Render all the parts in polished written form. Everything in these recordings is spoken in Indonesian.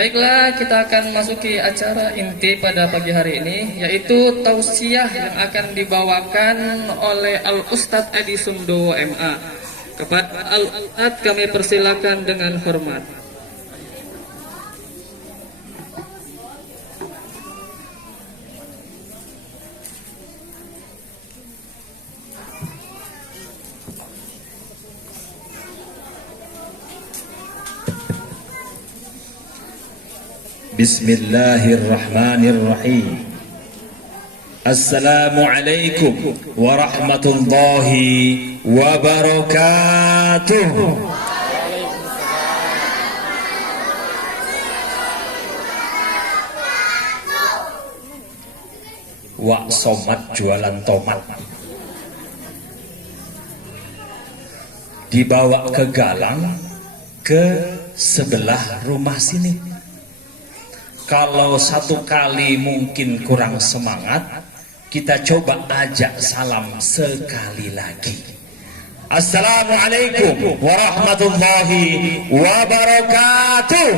Baiklah, kita akan masuki acara inti pada pagi hari ini, yaitu tausiah yang akan dibawakan oleh Al-Ustadz Edi Sundowo MA. Kepada Al-Ustadz kami persilakan dengan hormat. Bismillahirrahmanirrahim. Assalamualaikum warahmatullahi wabarakatuh. Wak Somad jualan tomat dibawa ke Galang, ke sebelah rumah sini. Kalau satu kali mungkin kurang semangat, kita coba ajak salam sekali lagi. Assalamualaikum warahmatullahi wabarakatuh.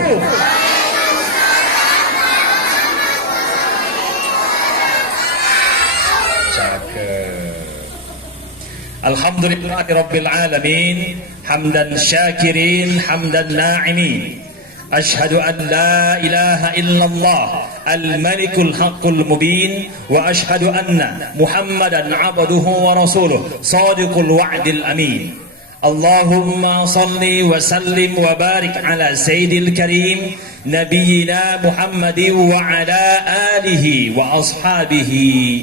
Alhamdulillahirabbil alamin, hamdan syakirin, hamdan na'imin. أشهد أن لا إله إلا الله الملك الحق المبين وأشهد أن محمدا عبده ورسوله صادق الوعد الأمين اللهم صل وسلم وبارك على سيد الكريم نبينا محمد وعلى آله وأصحابه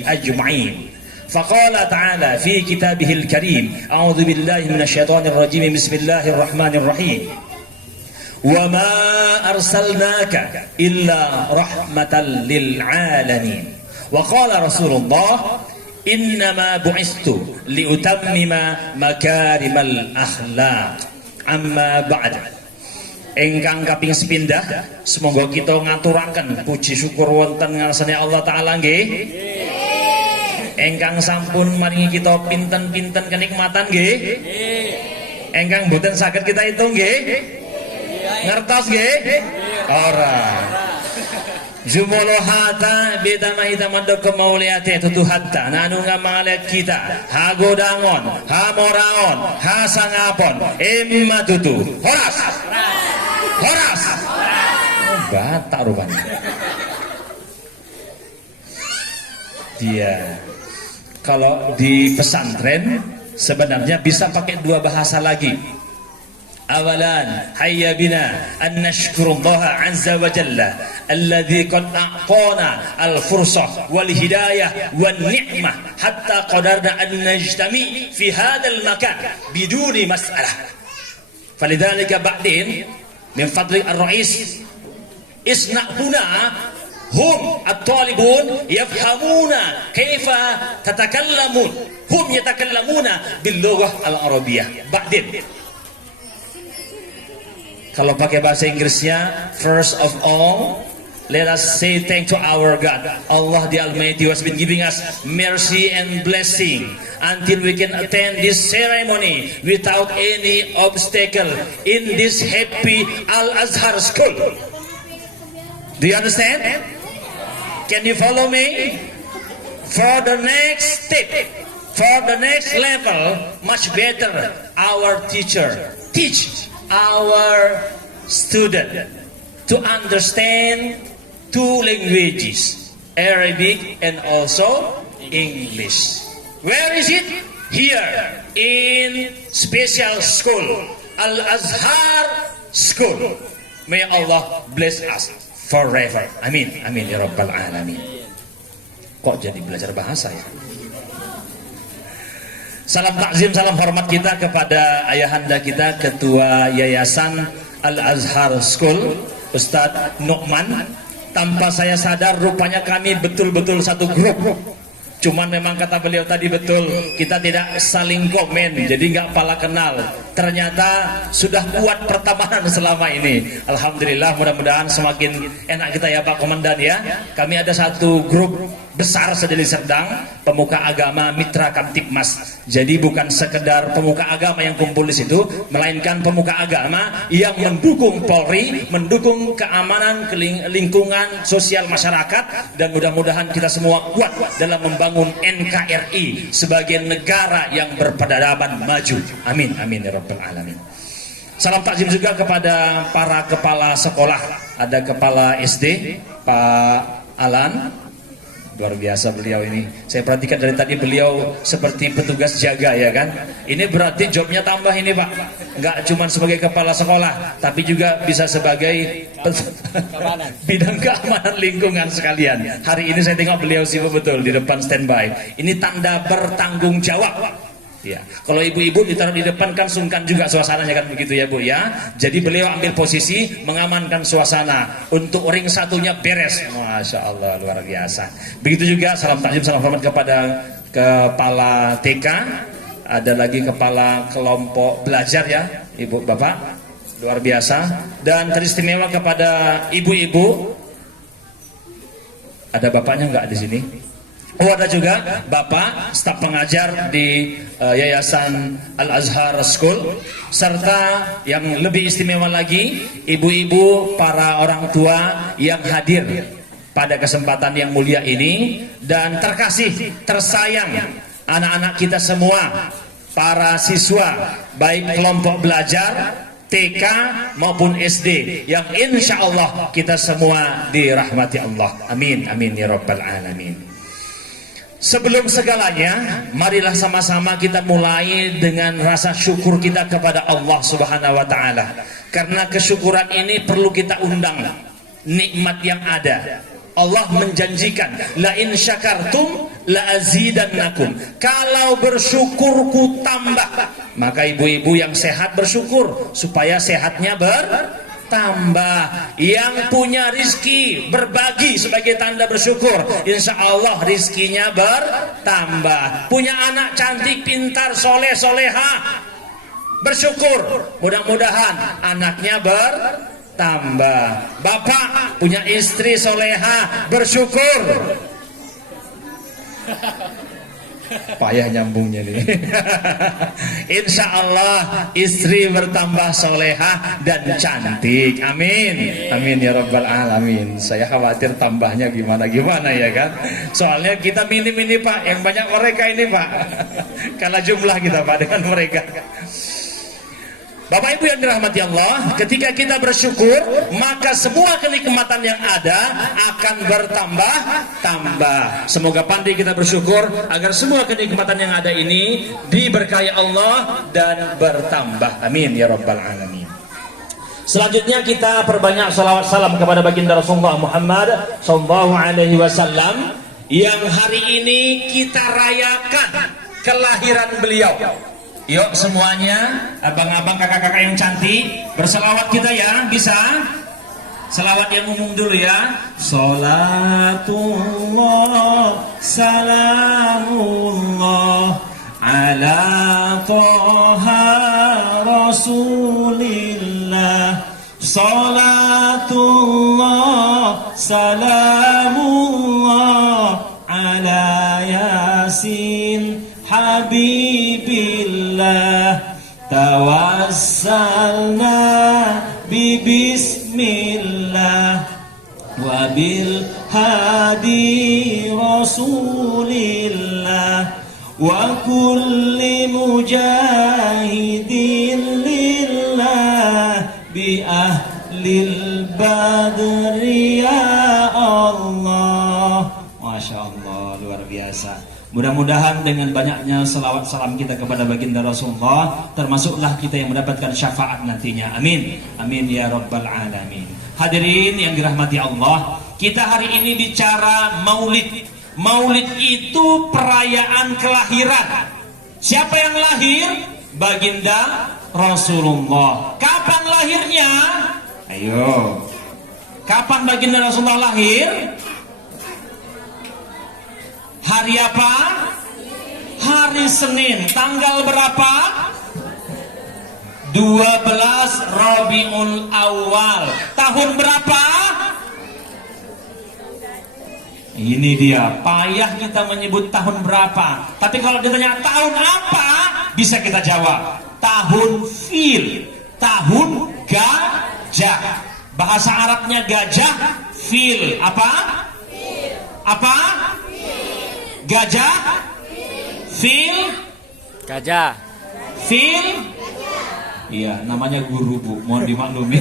أجمعين فقال تعالى في كتابه الكريم أعوذ بالله من الشيطان الرجيم بسم الله الرحمن الرحيم وَمَا أَرْسَلْنَاكَ إِلَّا رَحْمَةً لِلْعَالَمِينَ وَقَالَ رسول الله إِنَّمَا بُعِثْتُ لِأُتَمِّمَ مَكَارِمَ الْأَخْلَاقِ أَمَّا بَعْدُ. Engkang kaping sepindah, semoga kita ngaturaken puji syukur wonten ngarsane Allah Ta'ala nggih. Engkang sampun maringi kita pinten-pinten kenikmatan nggih. Engkang mboten saged kita hitung nggih. Ngertos nggih? Ora. Jumulohata bidamahita madok kemauliate tutuhatta nanu ngamalet kita hagodangon hamoraon hasangapon immatutu horas horas batak rupanya dia. Kalau di pesantren sebenarnya bisa pakai dua bahasa lagi. أولاً هيا بنا أن نشكر الله عز وجل الذي قد أعطانا الفرصة والهداية والنعمة حتى قدرنا أن نجتمع في هذا المكان بدون مسألة. فلذلك بعدين من فضل الرئيس اسمع هنا هم الطالبون يفهمون كيف تتكلمون هم يتكلمون باللغة العربية. بعدين kalau pakai bahasa Inggrisnya, first of all, let us say thank to our God, Allah the Almighty, who has been giving us mercy and blessing until we can attend this ceremony without any obstacle in this happy Al-Azhar school. Do you understand? Can you follow me? For the next step, for the next level, much better, our teacher teach our student to understand two languages, Arabic and also English. Where is it? Here in special school, Al-Azhar School. May Allah bless us forever. Amin. Amin ya Rabbal Alamin. Kok jadi belajar bahasa ya? Salam takzim, salam hormat kita kepada ayahanda kita, Ketua Yayasan Al-Azhar School, Ustadz Nu'man. Tanpa saya sadar, rupanya kami betul-betul satu grup. Cuman memang kata beliau tadi betul, kita tidak saling komen, jadi nggak pala kenal. Ternyata sudah kuat pertemanan selama ini. Alhamdulillah, mudah-mudahan semakin enak kita ya Pak Komandan ya. Kami ada satu grup besar sedeli Serdang, pemuka agama Mitra Kamtipmas. Jadi bukan sekedar pemuka agama yang kumpul di situ, melainkan pemuka agama yang mendukung Polri, mendukung keamanan lingkungan sosial masyarakat, dan mudah-mudahan kita semua kuat dalam membangun NKRI sebagai negara yang berperadaban maju. Amin, amin ya rabbal alamin. Salam takzim juga kepada para kepala sekolah. Ada kepala SD Pak Alan, luar biasa beliau ini. Saya perhatikan dari tadi beliau seperti petugas jaga ya kan. Ini berarti jobnya tambah ini Pak. Enggak cuma sebagai kepala sekolah, tapi juga bisa sebagai bidang keamanan lingkungan sekalian. Hari ini saya tengok beliau sibuk betul di depan standby. Ini tanda bertanggung jawab. Ya, kalau ibu-ibu ditaruh di depan kan sungkan juga suasananya kan begitu ya Bu ya. Jadi beliau ambil posisi mengamankan suasana. Untuk ring satunya beres. Masya Allah, luar biasa. Begitu juga salam takzim, salam hormat kepada kepala TK. Ada lagi kepala kelompok belajar ya, Ibu Bapak. Luar biasa. Dan teristimewa kepada ibu-ibu. Ada bapaknya nggak di sini? Oh, ada juga Bapak staf pengajar di Yayasan Al-Azhar School, serta yang lebih istimewa lagi ibu-ibu para orang tua yang hadir pada kesempatan yang mulia ini, dan terkasih, tersayang anak-anak kita semua, para siswa baik kelompok belajar TK maupun SD, yang insya Allah kita semua dirahmati Allah. Amin, amin ya rabbal alamin. Sebelum segalanya, marilah sama-sama kita mulai dengan rasa syukur kita kepada Allah Subhanahu wa taala. Karena kesyukuran ini perlu kita undang nikmat yang ada. Allah menjanjikan, la in syakartum la azidannakum. Kalau bersyukur ku tambah. Maka ibu-ibu yang sehat bersyukur supaya sehatnya bertambah. Yang punya rizki berbagi sebagai tanda bersyukur, insya Allah rizkinya bertambah. Punya anak cantik, pintar, soleh, soleha, bersyukur, mudah-mudahan anaknya bertambah. Bapak punya istri soleha, bersyukur. Payah nyambungnya nih. Insya Allah istri bertambah solehah dan cantik. Amin, amin ya rabbal alamin. Saya khawatir tambahnya gimana ya kan. Soalnya kita minim ini Pak, yang banyak mereka ini Pak. Kalah jumlah kita Pak dengan mereka. Bapak Ibu yang dirahmati Allah, ketika kita bersyukur, maka semua kenikmatan yang ada akan bertambah-tambah. Semoga pandai kita bersyukur agar semua kenikmatan yang ada ini diberkahi Allah dan bertambah. Amin ya rabbal alamin. Selanjutnya kita perbanyak salawat salam kepada baginda Rasulullah Muhammad sallallahu alaihi wasallam yang hari ini kita rayakan kelahiran beliau. Yuk semuanya, abang-abang, kakak-kakak yang cantik, berselawat kita ya, bisa? Selawat yang umum dulu ya. Salatullah, salamullah, ala toha rasulillah. Salatullah, salamullah, ala yasin habibillah. Tawassalna bibismillah wa bil hadi rasulillah wa kulli mujahidin lillah bi ahlil badri ya Allah. Masya Allah, luar biasa. Mudah-mudahan dengan banyaknya selawat salam kita kepada baginda Rasulullah, termasuklah kita yang mendapatkan syafaat nantinya. Amin, amin ya rabbal alamin. Hadirin yang dirahmati Allah, kita hari ini bicara maulid. Maulid itu perayaan kelahiran. Siapa yang lahir? Baginda Rasulullah. Kapan lahirnya? Ayo, kapan baginda Rasulullah lahir? Hari apa? Hari Senin. Tanggal berapa? 12 Rabiul Awal. Tahun berapa? Ini dia, payah kita menyebut tahun berapa. Tapi kalau ditanya tahun apa, bisa kita jawab. Tahun fil, tahun gajah. Bahasa Arabnya gajah, fil. Apa? Apa? Gajah? Fil? Gajah. Fil? Iya, namanya guru, Bu. Mohon dimaklumi.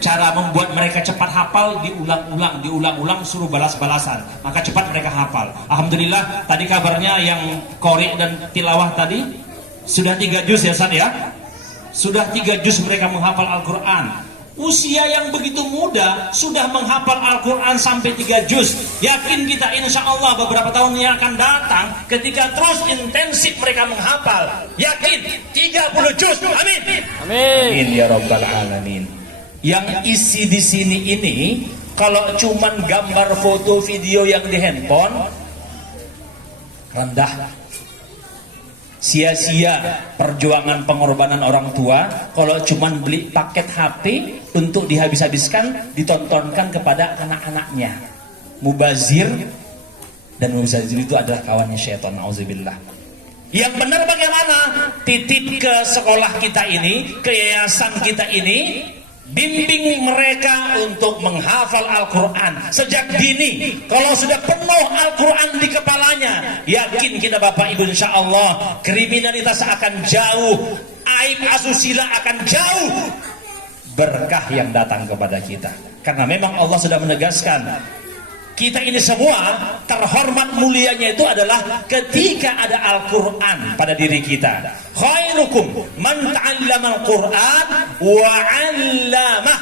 Cara membuat mereka cepat hafal diulang-ulang, suruh balas-balasan. Maka cepat mereka hafal. Alhamdulillah, tadi kabarnya yang qori dan tilawah tadi sudah 3 juz ya, San ya? Sudah 3 juz mereka menghafal Al-Quran. Usia yang begitu muda sudah menghafal Al-Quran sampai 3 juz. Yakin kita insya Allah beberapa tahun yang akan datang, ketika terus intensif mereka menghafal, yakin 30 juz. Amin. Amin. Ya Rabbal Alamin. Yang isi di sini ini, kalau cuman gambar foto video yang di handphone, rendah. Sia-sia perjuangan pengorbanan orang tua kalau cuman beli paket HP untuk dihabis-habiskan, ditontonkan kepada anak-anaknya. Mubazir, dan mubazir itu adalah kawannya syaitan, auzubillah. Yang benar bagaimana? Titip ke sekolah kita ini, ke yayasan kita ini, bimbing mereka untuk menghafal Al-Quran sejak dini. Kalau sudah penuh Al-Quran di kepalanya, yakin kita Bapak Ibu insya Allah kriminalitas akan jauh, aib asusila akan jauh, berkah yang datang kepada kita. Karena memang Allah sudah menegaskan, kita ini semua terhormat mulianya itu adalah ketika ada Al-Quran pada diri kita. Khairukum man ta'allama Al-Quran wa 'allamah.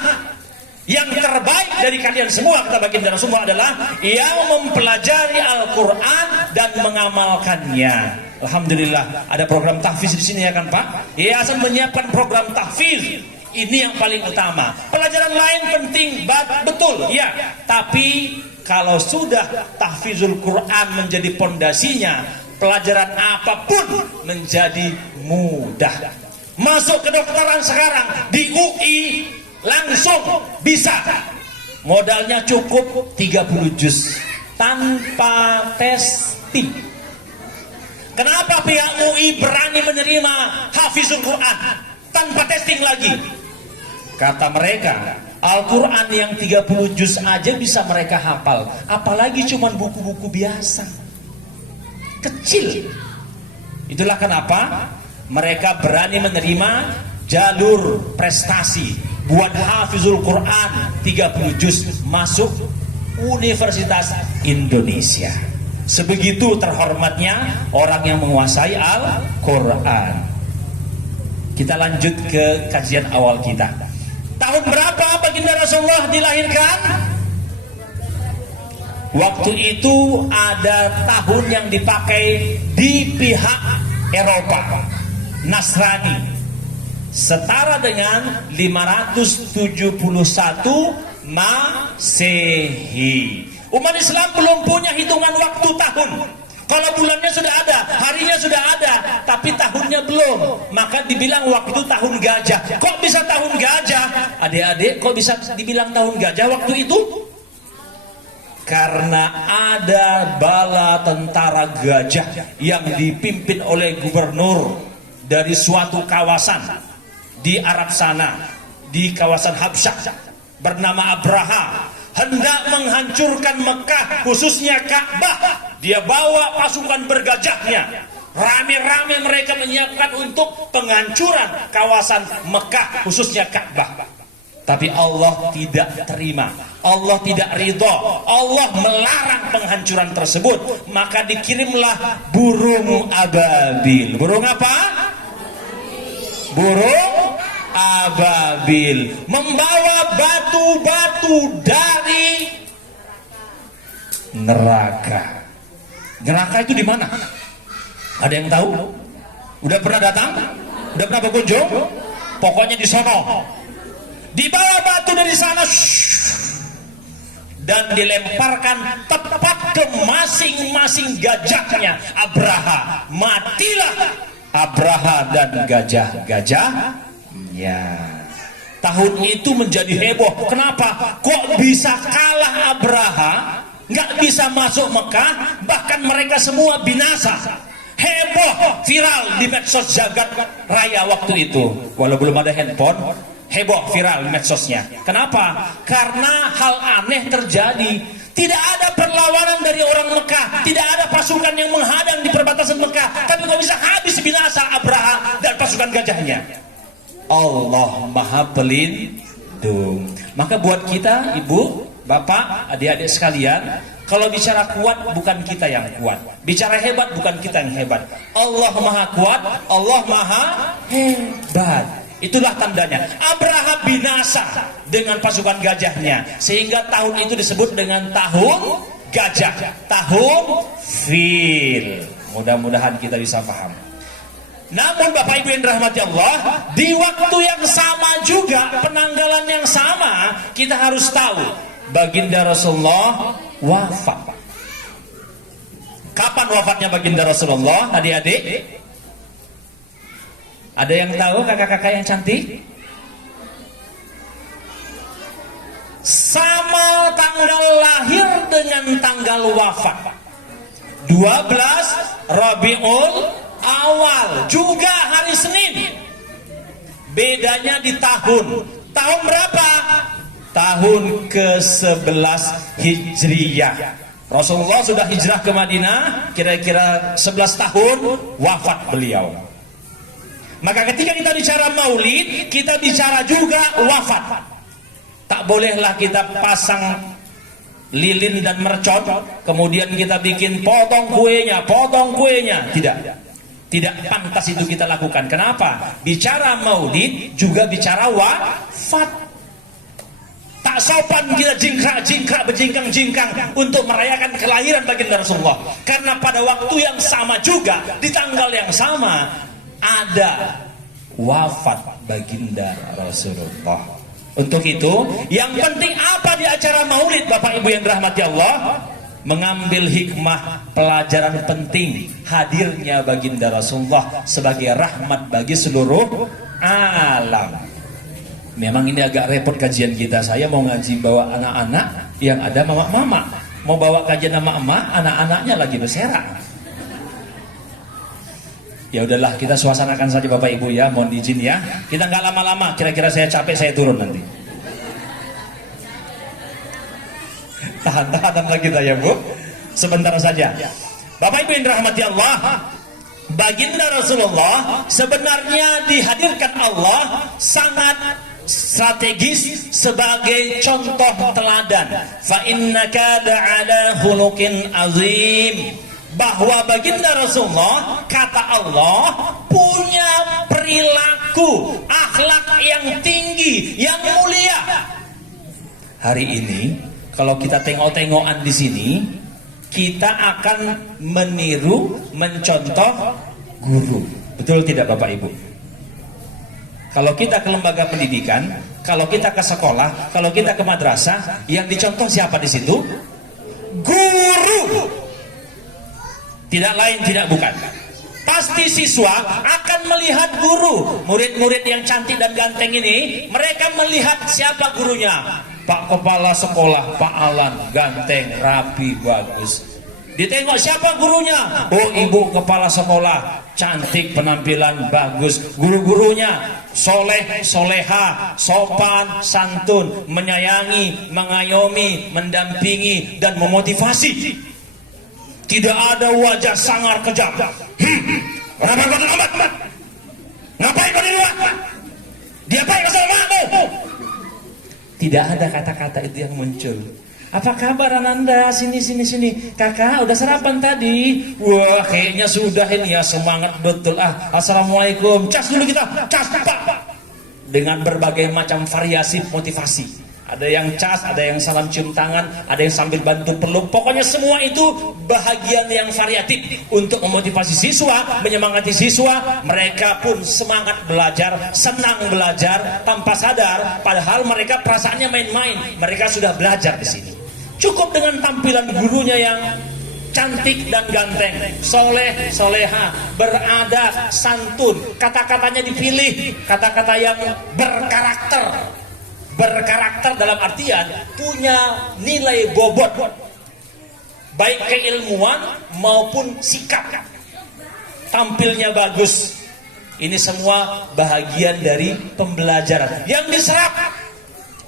Yang terbaik dari kalian semua, kata baginda Rasulullah, adalah yang mempelajari Al-Quran dan mengamalkannya. Alhamdulillah ada program tahfiz di sini ya kan Pak? Yayasan menyiapkan program tahfiz. Ini yang paling utama. Pelajaran lain penting, betul ya. Tapi kalau sudah tahfizul Quran menjadi pondasinya, pelajaran apapun menjadi mudah. Masuk kedokteran sekarang di UI langsung bisa. Modalnya cukup 30 juz tanpa testing. Kenapa pihak UI berani menerima hafizul Quran tanpa testing lagi? Kata mereka, Al-Quran yang 30 juz aja bisa mereka hafal, apalagi cuman buku-buku biasa kecil. Itulah kenapa mereka berani menerima jalur prestasi buat hafizul Quran 30 juz masuk Universitas Indonesia. Sebegitu terhormatnya orang yang menguasai Al-Quran. Kita lanjut ke kajian awal kita. Tahun berapa baginda Rasulullah dilahirkan? Waktu itu ada tahun yang dipakai di pihak Eropa, Nasrani, setara dengan 571 Masehi. Umat Islam belum punya hitungan waktu tahun. Kalau bulannya sudah ada, harinya sudah ada, tapi tahunnya belum, maka dibilang waktu itu tahun gajah. Kok bisa tahun gajah? Adik-adik, kok bisa dibilang tahun gajah waktu itu? Karena ada bala tentara gajah yang dipimpin oleh gubernur dari suatu kawasan di Arab sana, di kawasan Habsyah, bernama Abraha, hendak menghancurkan Mekah, khususnya Ka'bah. Dia bawa pasukan bergajahnya, rame-rame mereka menyiapkan untuk penghancuran kawasan Mekah, khususnya Ka'bah. Tapi Allah tidak terima, Allah tidak ridho, Allah melarang penghancuran tersebut. Maka dikirimlah burung ababil. Burung apa? Burung ababil, membawa batu-batu dari neraka. Neraka itu di mana? Ada yang tahu? Udah pernah datang? Udah pernah berkunjung? Pokoknya di sono. Dibawa batu dari sana, dan dilemparkan tepat ke masing-masing gajahnya Abraha. Matilah Abraha dan gajah-gajahnya. Tahun itu menjadi heboh. Kenapa? Kok bisa kalah Abraha? Nggak bisa masuk Mekah, bahkan mereka semua binasa. Heboh, viral di medsos jagat raya waktu itu. Walau belum ada handphone, heboh viral di medsosnya. Kenapa? Karena hal aneh terjadi. Tidak ada perlawanan dari orang Mekah, tidak ada pasukan yang menghadang di perbatasan Mekah, tapi kok bisa habis binasa Abraha dan pasukan gajahnya. Allah Maha Pelindung. Maka buat kita, ibu, bapak, adik-adik sekalian, kalau bicara kuat bukan kita yang kuat, bicara hebat bukan kita yang hebat. Allah Maha Kuat, Allah Maha Hebat. Itulah tandanya. Abraha binasa dengan pasukan gajahnya, sehingga tahun itu disebut dengan tahun gajah, tahun fil. Mudah-mudahan kita bisa paham. Namun Bapak Ibu yang dirahmati Allah, di waktu yang sama juga, penanggalan yang sama, kita harus tahu baginda Rasulullah wafat. Kapan wafatnya baginda Rasulullah, adik-adik? Ada yang tahu, kakak-kakak yang cantik? Sama tanggal lahir dengan tanggal wafat, 12 Rabiul Awal, juga hari Senin. Bedanya di tahun. Tahun berapa? Tahun ke-11 Hijriyah. Rasulullah sudah hijrah ke Madinah kira-kira 11 tahun, wafat beliau. Maka ketika kita bicara maulid, kita bicara juga wafat. Tak bolehlah kita pasang lilin dan mercon, kemudian kita bikin potong kuenya. Tidak pantas itu kita lakukan. Kenapa? Bicara maulid juga bicara wafat. Tak sopan kita jingkrak, berjingkang-jingkang untuk merayakan kelahiran baginda Rasulullah. Karena pada waktu yang sama juga, di tanggal yang sama, ada wafat baginda Rasulullah. Untuk itu, yang penting apa di acara maulid, Bapak Ibu yang dirahmati Allah? Mengambil hikmah, pelajaran penting hadirnya baginda Rasulullah sebagai rahmat bagi seluruh alam. Memang ini agak repot kajian kita. Saya mau ngaji bawa anak-anak, yang ada mama-mama. Mau bawa kajian sama emak, anak-anaknya lagi berserak. Ya udahlah, kita suasanakan saja Bapak Ibu ya, mohon izin ya. Kita nggak lama-lama, kira-kira saya capek, saya turun nanti. Tahan-tahan lagi kita ya Bu, sebentar saja. Bapak Ibu yang dirahmati Allah, baginda Rasulullah sebenarnya dihadirkan Allah sangat strategis sebagai contoh teladan. Fa innaka la'ala khuluqin azim. Bahwa baginda Rasulullah, kata Allah, punya perilaku akhlak yang tinggi, yang mulia. Hari ini kalau kita tengok-tengokan di sini, kita akan meniru, mencontoh guru. Betul tidak Bapak Ibu? Kalau kita ke lembaga pendidikan, kalau kita ke sekolah, kalau kita ke madrasah, yang dicontoh siapa di situ? Guru. Tidak lain, tidak bukan. Pasti siswa akan melihat guru. Murid-murid yang cantik dan ganteng ini, mereka melihat siapa gurunya. Pak Kepala Sekolah, Pak Alan, ganteng, rapi, bagus. Ditengok siapa gurunya? Oh, Ibu Kepala Sekolah, cantik, penampilan bagus. Guru-gurunya soleh, soleha, sopan, santun, menyayangi, mengayomi, mendampingi, dan memotivasi. Tidak ada wajah sangar kejam. Kenapa kau terlambat? Ngapain kau di luar? Diapain kau sama makmu? Tidak ada kata-kata itu yang muncul. Apa kabar Ananda? Sini. Kakak, udah sarapan tadi? Wah, kayaknya sudah ini ya, semangat betul. Assalamualaikum. Cas dulu kita. Cas, Pak. Dengan berbagai macam variasi motivasi. Ada yang cas, ada yang salam cium tangan, ada yang sambil bantu peluk. Pokoknya semua itu bahagian yang variatif untuk memotivasi siswa, menyemangati siswa. Mereka pun semangat belajar, senang belajar tanpa sadar. Padahal mereka perasaannya main-main. Mereka sudah belajar di sini. Cukup dengan tampilan gurunya yang cantik dan ganteng, soleh, soleha, beradab, santun, kata-katanya dipilih, kata-kata yang berkarakter. Berkarakter dalam artian punya nilai bobot, baik keilmuan maupun sikap. Tampilnya bagus. Ini semua bahagian dari pembelajaran yang diserap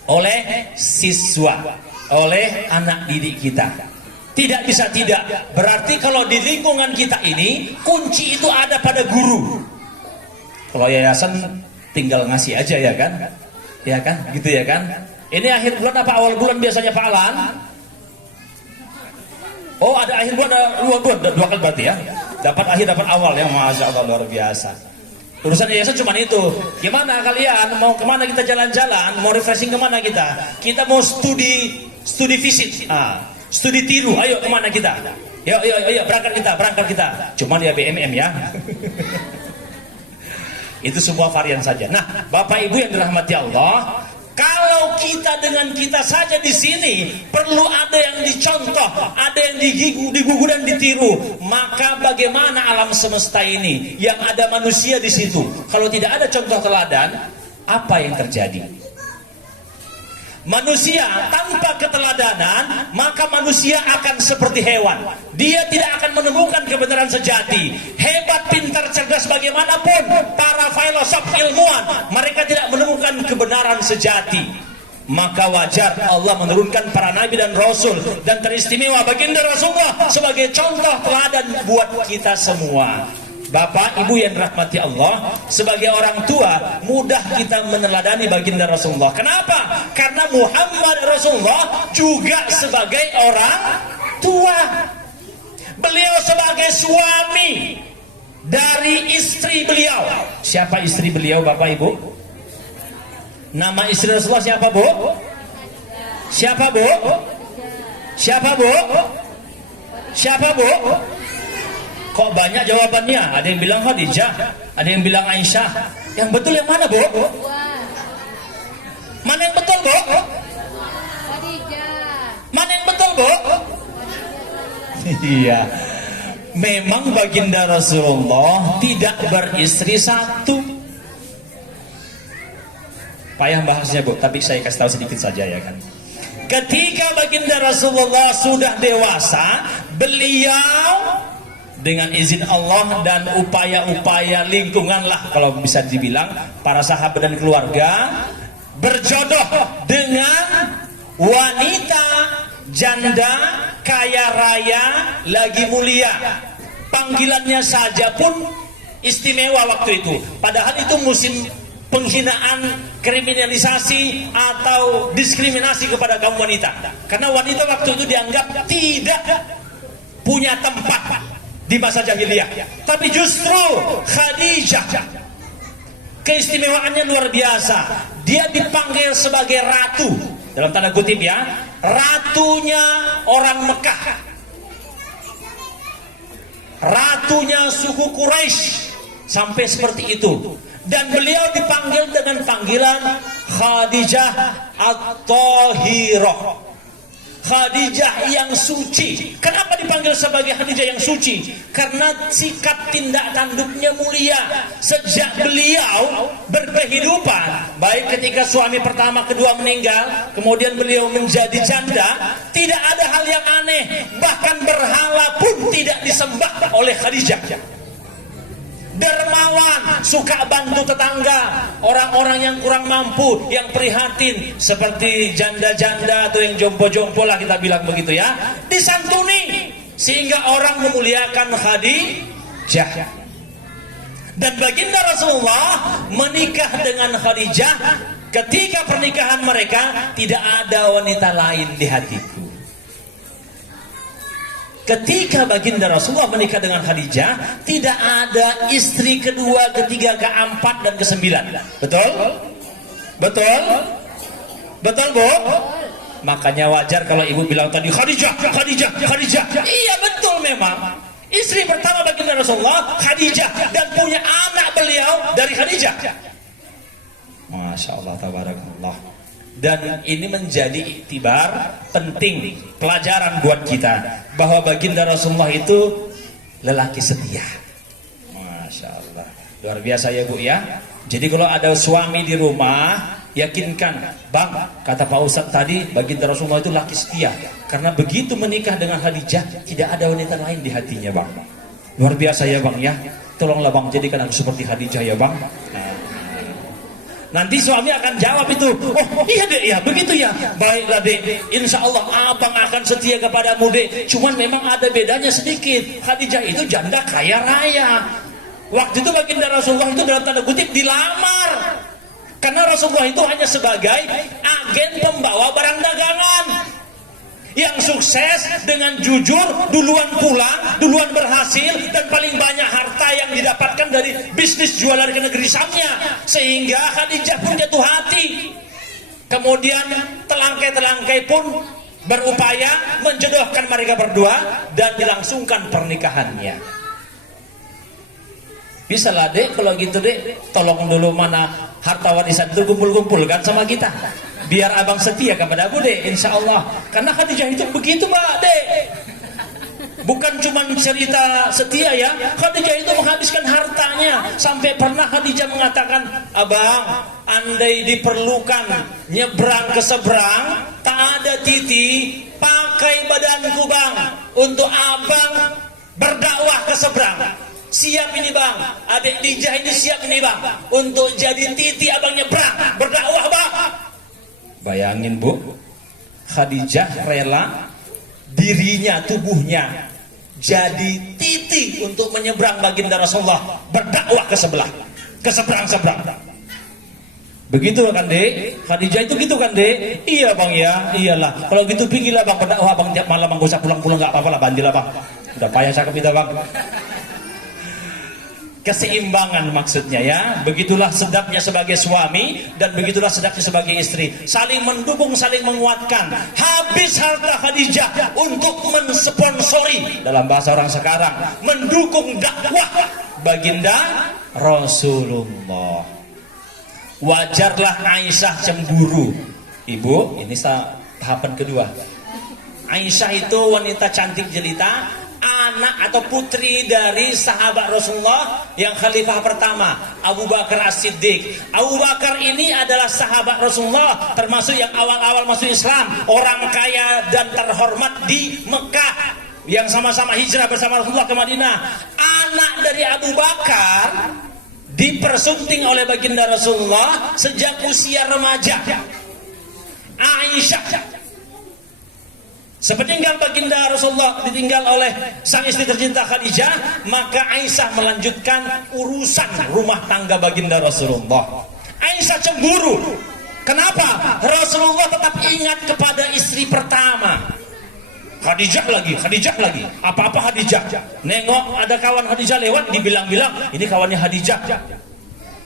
oleh siswa, oleh anak didik kita. Tidak bisa tidak. Berarti kalau di lingkungan kita ini kunci itu ada pada guru. Kalau yayasan tinggal ngasih aja ya kan? Ya kan? Gitu ya kan? Ini akhir bulan apa awal bulan biasanya Pak Alan? Oh, ada akhir bulan, ada dua kali berarti ya. Dapat akhir, dapat awal ya, Masya Allah, luar biasa. Urusan yayasan cuma itu. Gimana kalian? Mau kemana kita jalan-jalan? Mau refreshing kemana kita? Kita mau studi visit. Studi tiru. Ayo kemana kita? Ayo berangkat kita. Cuman ya BMM ya. Itu semua varian saja. Nah, Bapak Ibu yang dirahmati Allah, kalau kita dengan kita saja di sini perlu ada yang dicontoh, ada yang digugu dan ditiru, maka bagaimana alam semesta ini yang ada manusia di situ? Kalau tidak ada contoh teladan, apa yang terjadi? Manusia tanpa keteladanan, maka manusia akan seperti hewan. Dia tidak akan menemukan kebenaran sejati. Hebat, pintar, cerdas bagaimanapun para filosof ilmuwan, mereka tidak menemukan kebenaran sejati. Maka wajar Allah menurunkan para nabi dan rasul, dan teristimewa baginda Rasulullah sebagai contoh teladan buat kita semua. Bapak, Ibu yang dirahmati Allah, sebagai orang tua mudah kita meneladani baginda Rasulullah. Kenapa? Karena Muhammad Rasulullah juga sebagai orang tua. Beliau sebagai suami dari istri beliau. Siapa istri beliau, Bapak Ibu? Nama istri Rasulullah siapa, Bu? Siapa, Bu? Siapa, Bu? Siapa, Bu? Kok banyak jawabannya? Ada yang bilang Khadijah, ada yang bilang Aisyah. Yang betul yang mana, Bu? Mana yang betul, Bu? Khadijah. Mana yang betul, Bu? Iya. Memang baginda Rasulullah tidak beristri satu. Payah bahasnya, Bu, tapi saya kasih tahu sedikit saja ya kan. Ketika baginda Rasulullah sudah dewasa, beliau dengan izin Allah dan upaya-upaya lingkungan lah kalau bisa dibilang, para sahabat dan keluarga, berjodoh dengan wanita janda kaya raya lagi mulia. Panggilannya saja pun istimewa waktu itu, padahal itu musim penghinaan, kriminalisasi atau diskriminasi kepada kaum wanita, karena wanita waktu itu dianggap tidak punya tempat di masa jahiliyah. Tapi justru Khadijah keistimewaannya luar biasa. Dia dipanggil sebagai ratu, dalam tanda kutip ya, ratunya orang Mekah, ratunya suku Quraisy, sampai seperti itu. Dan beliau dipanggil dengan panggilan Khadijah At-Tahirah, Khadijah yang suci. Kenapa dipanggil sebagai Khadijah yang suci? Karena sikap tindak tanduknya mulia. Sejak beliau berkehidupan, baik ketika suami pertama kedua meninggal, kemudian beliau menjadi janda, tidak ada hal yang aneh. Bahkan berhala pun tidak disembah oleh Khadijah. Dermawan, suka bantu tetangga, orang-orang yang kurang mampu, yang prihatin, seperti janda-janda atau yang jompo-jompo lah kita bilang begitu ya, disantuni sehingga orang memuliakan Khadijah. Dan baginda Rasulullah menikah dengan Khadijah. Ketika pernikahan mereka, tidak ada wanita lain di hatiku. Ketika baginda Rasulullah menikah dengan Khadijah, tidak ada istri kedua, ketiga, keempat, dan kesembilan. Betul? Betul? Betul, Bu? Makanya wajar kalau ibu bilang tadi Khadijah. Iya, betul memang. Istri pertama baginda Rasulullah Khadijah, dan punya anak beliau dari Khadijah. Masya Allah, tabarakallah. Dan ini menjadi iktibar penting, pelajaran buat kita bahwa baginda Rasulullah itu lelaki setia. Masya Allah, luar biasa ya Bu ya. Jadi kalau ada suami di rumah, yakinkan, Bang, kata Pak Ustadz tadi, baginda Rasulullah itu laki setia. Karena begitu menikah dengan Khadijah, tidak ada wanita lain di hatinya, Bang. Luar biasa ya Bang ya. Tolonglah Bang, jadikan aku seperti Khadijah ya Bang. Nanti suami akan jawab itu, oh iya dek ya, begitu ya. Baiklah dek, insya Allah abang akan setia kepadamu dek. Cuman memang ada bedanya sedikit. Khadijah itu janda kaya raya. Waktu itu baginda Rasulullah itu dalam tanda kutip dilamar. Karena Rasulullah itu hanya sebagai agen pembawa barang dagangan. Yang sukses dengan jujur, duluan pulang, duluan berhasil, dan paling banyak harta yang didapatkan dari bisnis jualan ke negeri Syamnya. Sehingga Khadijah pun jatuh hati. Kemudian telangkai-telangkai pun berupaya menjodohkan mereka berdua dan dilangsungkan pernikahannya. Bisa lah dek, kalau gitu dek, tolong dulu mana harta warisan itu kumpul-kumpulkan sama kita. Biar abang setia kepada aku dek, insya Allah. Karena Khadijah itu begitu Mbak dek. Bukan cuma cerita setia ya, Khadijah itu menghabiskan hartanya. Sampai pernah Khadijah mengatakan, abang, andai diperlukan nyebrang ke seberang, tak ada titi, pakai badanku bang, untuk abang berdakwah ke seberang. Siap ini bang, adik Dijah ini siap ini bang, untuk jadi titi abang nyebrang, berdakwah bang. Bayangin Bu, Khadijah rela dirinya, tubuhnya jadi titi untuk menyeberang baginda Rasulullah, berdakwah ke sebelah, ke seberang-seberang. Begitu kan dek, Khadijah itu gitu kan dek. Iya bang ya, iyalah. Kalau gitu pergilah bang berdakwah bang, tiap malam bang, gak usah pulang-pulang, gak apa-apa lah, bandilah bang. Udah payah cakep kita bang. Keseimbangan maksudnya ya. Begitulah sedapnya sebagai suami dan begitulah sedapnya sebagai istri, saling mendukung, saling menguatkan. Habis harta Khadijah untuk mensponsori, dalam bahasa orang sekarang, mendukung dakwah baginda Rasulullah. Wajarlah Aisyah cemburu. Ibu, ini tahapan kedua. Aisyah itu wanita cantik jelita, anak atau putri dari sahabat Rasulullah yang khalifah pertama, Abu Bakar As-Siddiq. Abu Bakar ini adalah sahabat Rasulullah, termasuk yang awal-awal masuk Islam, orang kaya dan terhormat di Mekah, yang sama-sama hijrah bersama Rasulullah ke Madinah. Anak dari Abu Bakar dipersunting oleh baginda Rasulullah sejak usia remaja, Aisyah. Sepeninggal baginda Rasulullah ditinggal oleh sang istri tercinta Khadijah, maka Aisyah melanjutkan urusan rumah tangga baginda Rasulullah. Aisyah cemburu. Kenapa? Rasulullah tetap ingat kepada istri pertama. Khadijah lagi. Apa-apa Khadijah. Nengok ada kawan Khadijah lewat, dibilang-bilang ini kawannya Khadijah.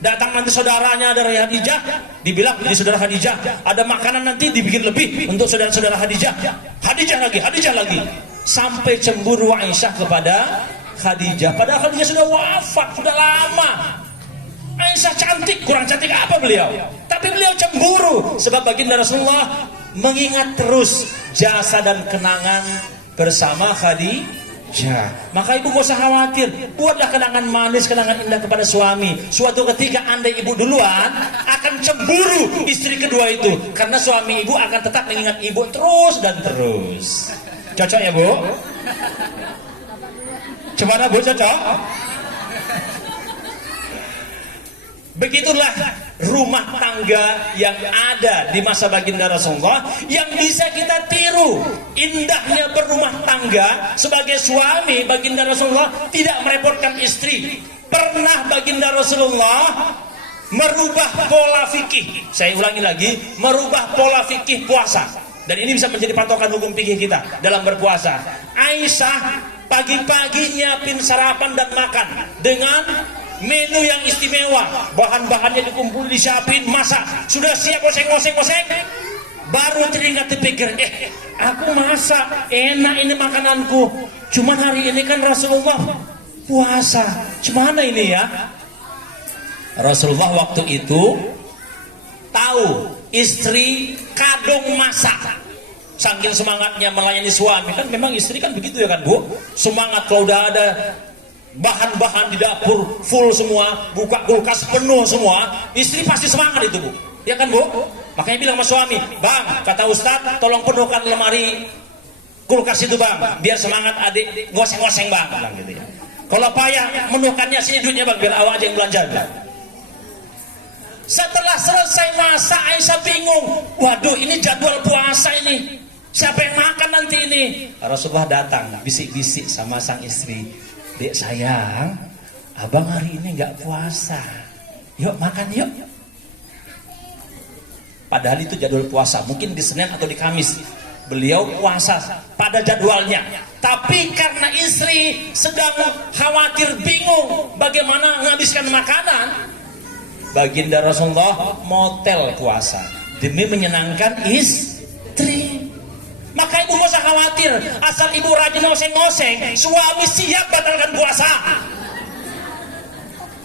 Datang nanti saudaranya dari Khadijah, dibilang ini saudara Khadijah. Ada makanan nanti dibikin lebih untuk saudara-saudara Khadijah. Khadijah lagi. Sampai cemburu Aisyah kepada Khadijah. Padahal Khadijah sudah wafat, sudah lama. Aisyah cantik, kurang cantik apa beliau? Tapi beliau cemburu sebab baginda Rasulullah mengingat terus jasa dan kenangan bersama Khadijah. Maka ibu gak usah khawatir, buatlah kenangan manis, kenangan indah kepada suami. Suatu ketika andai ibu duluan, akan cemburu istri kedua itu, karena suami ibu akan tetap mengingat ibu terus dan terus. Cocok ya Bu? Gimana Bu, cocok? Begitulah rumah tangga yang ada di masa baginda Rasulullah, yang bisa kita tiru. Indahnya berumah tangga sebagai suami baginda Rasulullah, tidak merepotkan istri. Pernah baginda Rasulullah merubah pola fikih. Saya ulangi lagi, merubah pola fikih puasa. Dan ini bisa menjadi patokan hukum fikih kita dalam berpuasa. Aisyah pagi-pagi nyiapin sarapan dan makan dengan menu yang istimewa, bahan-bahannya dikumpul, disiapin, masak, sudah siap, oseng, baru teringat dipikir, aku masak, enak ini makananku, cuman hari ini kan Rasulullah puasa, gimana ini ya? Rasulullah waktu itu tahu istri kadung masak. Saking semangatnya melayani suami, kan memang istri kan begitu ya kan Bu, semangat kalau udah ada bahan-bahan di dapur full semua, buka kulkas penuh semua, istri pasti semangat itu Bu, ya kan Bu. Makanya bilang sama suami, bang, kata Ustadz, tolong penuhkan lemari kulkas itu bang, biar semangat adik ngoseng-ngoseng bang, bilang gitu ya. Kalau payah menuhkannya sini duitnya bang, biar awak aja yang belanja bang. Setelah selesai masak, Aisyah bingung, waduh ini jadwal puasa ini, siapa yang makan nanti ini? Rasulullah datang bisik-bisik sama sang istri, dek sayang, abang hari ini nggak puasa, yuk makan yuk. Padahal itu jadwal puasa, mungkin di Senin atau di Kamis beliau puasa pada jadwalnya, tapi karena istri sedang khawatir bingung bagaimana menghabiskan makanan, baginda Rasulullah motel puasa demi menyenangkan istri. Maka ibu gak usah khawatir, asal ibu rajin ngoseng-ngoseng, suami siap batalkan puasa.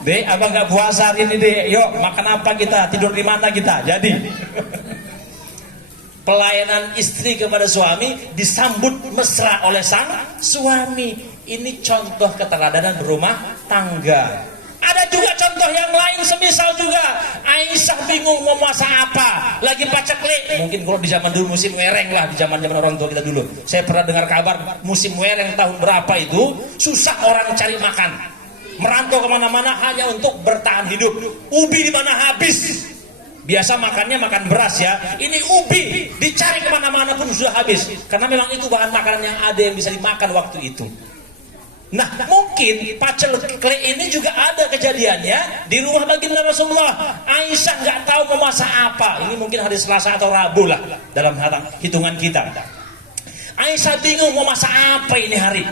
Dek, abang gak puasa hari ini dek, yuk makan apa kita, tidur di mana kita, jadi pelayanan istri kepada suami disambut mesra oleh sang suami. Ini contoh keteladanan berumah tangga. Ada juga contoh yang lain, semisal juga Aisyah bingung mau masak apa, lagi paceklik. Mungkin kalau di zaman dulu musim wereng lah, di zaman orang tua kita dulu. Saya pernah dengar kabar musim wereng tahun berapa itu susah orang cari makan, merantau kemana-mana hanya untuk bertahan hidup. Ubi di mana habis. Biasa makannya makan beras ya, ini ubi dicari kemana-mana pun sudah habis, karena memang itu bahan makanan yang ada yang bisa dimakan waktu itu. Nah mungkin pacel kle ini juga ada kejadiannya di rumah baginda Rasulullah. Aisyah nggak tahu mau masak apa, ini mungkin hari Selasa atau Rabu lah dalam hitungan kita. Aisyah bingung mau masak apa ini hari,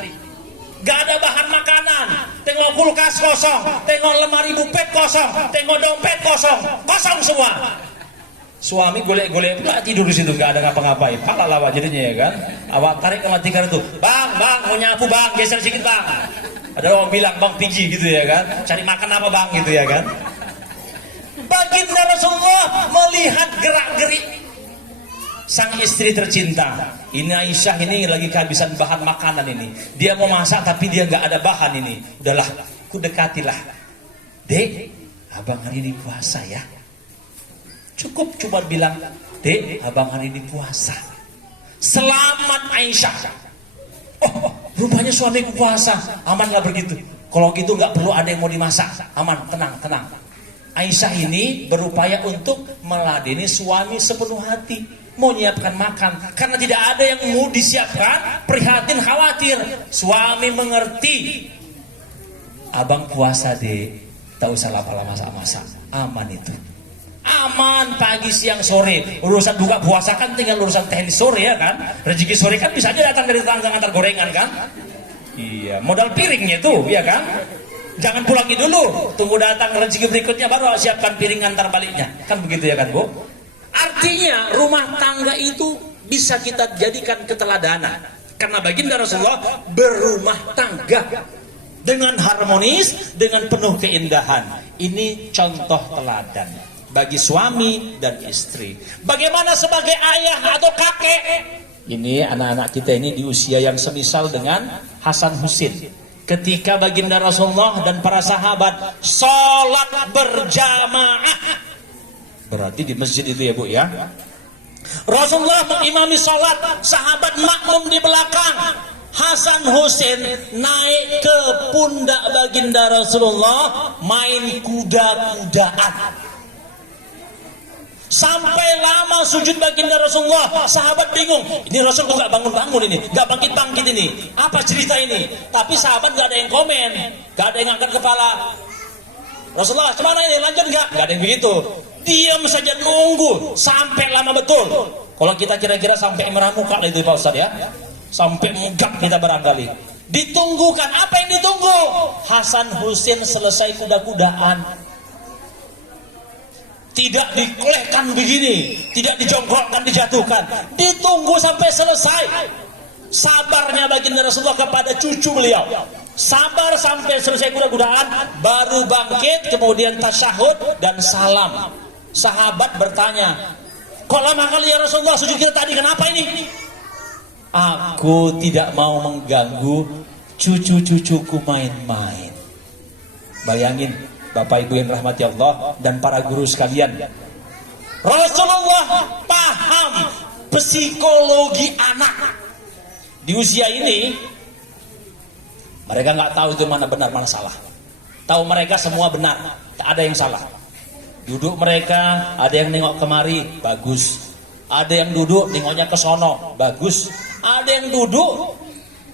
gak ada bahan makanan, tengok kulkas kosong, tengok lemari bupet kosong, tengok dompet kosong, kosong semua. Suami golek-golek pula tidur di situ, gak ada ngapa-ngapain. Pala lawak jadinya ya kan. Awak tarik ke tikar itu, bang mau nyapu bang, geser sedikit bang. Ada orang bilang bang piji gitu ya kan, cari makan apa bang gitu ya kan. Baginda Rasulullah melihat gerak-gerik sang istri tercinta. Ini Aisyah ini lagi kehabisan bahan makanan ini. Dia mau masak tapi dia nggak ada bahan ini. Udahlah, ku dekatilah. Dek, abang hari ini puasa ya. Cukup cuma bilang, dek, abang hari ini puasa. Selamat Aisyah. Oh, rupanya suamiku puasa. Aman nggak begitu? Kalau gitu nggak perlu ada yang mau dimasak. Aman, tenang. Aisyah ini berupaya untuk meladeni suami sepenuh hati, mau menyiapkan makan, karena tidak ada yang mau disiapkan, prihatin, khawatir. Suami mengerti, abang puasa deh, tak usah lama-lama masak, aman itu, aman pagi siang sore. Urusan buka puasa kan tinggal urusan teknis sore ya kan, rezeki sore kan bisa aja datang dari tetangga antar gorengan kan. Iya, modal piringnya tuh ya kan. Jangan pulangi dulu, tunggu datang rezeki berikutnya baru siapkan piring antar baliknya. Kan begitu ya kan Bu? Artinya rumah tangga itu bisa kita jadikan keteladanan. Karena baginda Rasulullah berumah tangga dengan harmonis, dengan penuh keindahan. Ini contoh teladan bagi suami dan istri. Bagaimana sebagai ayah atau kakek? Ini anak-anak kita ini di usia yang semisal dengan Hasan Husin. Ketika baginda Rasulullah dan para sahabat sholat berjamaah, berarti di masjid itu ya Bu ya, Rasulullah mengimami sholat, sahabat makmum di belakang. Hasan Husin naik ke pundak baginda Rasulullah, main kuda-kudaan. Sampai lama sujud baginda Rasulullah, sahabat bingung, ini Rasul kok gak bangun-bangun ini, gak bangkit-bangkit ini, apa cerita ini? Tapi sahabat gak ada yang komen, gak ada yang angkat kepala. Rasulullah, kemana ini, lanjut gak? Gak ada yang begitu, diam saja nunggu sampai lama betul. Kalau kita kira-kira sampai merah muka itu Pak Ustadz ya, sampai megap kita barangkali. Ditunggukan, apa yang ditunggu? Hasan Husin selesai kuda-kudaan. Tidak dikolehkan begini, tidak dijongkokkan, dijatuhkan, ditunggu sampai selesai. Sabarnya baginda Rasulullah kepada cucu beliau, sabar sampai selesai kuda-kudaan, baru bangkit, kemudian tasyahud dan salam. Sahabat bertanya, Kok lama kali ya Rasulullah sujud kita tadi, kenapa ini? Aku tidak mau mengganggu cucu-cucuku main-main. Bayangin Bapak Ibu yang rahmati Allah dan para guru sekalian, Rasulullah paham psikologi anak. Di usia ini mereka nggak tahu itu mana benar mana salah. Tahu mereka semua benar, tak ada yang salah. Duduk mereka, ada yang nengok kemari, bagus. Ada yang duduk nengoknya ke sono, bagus. Ada yang duduk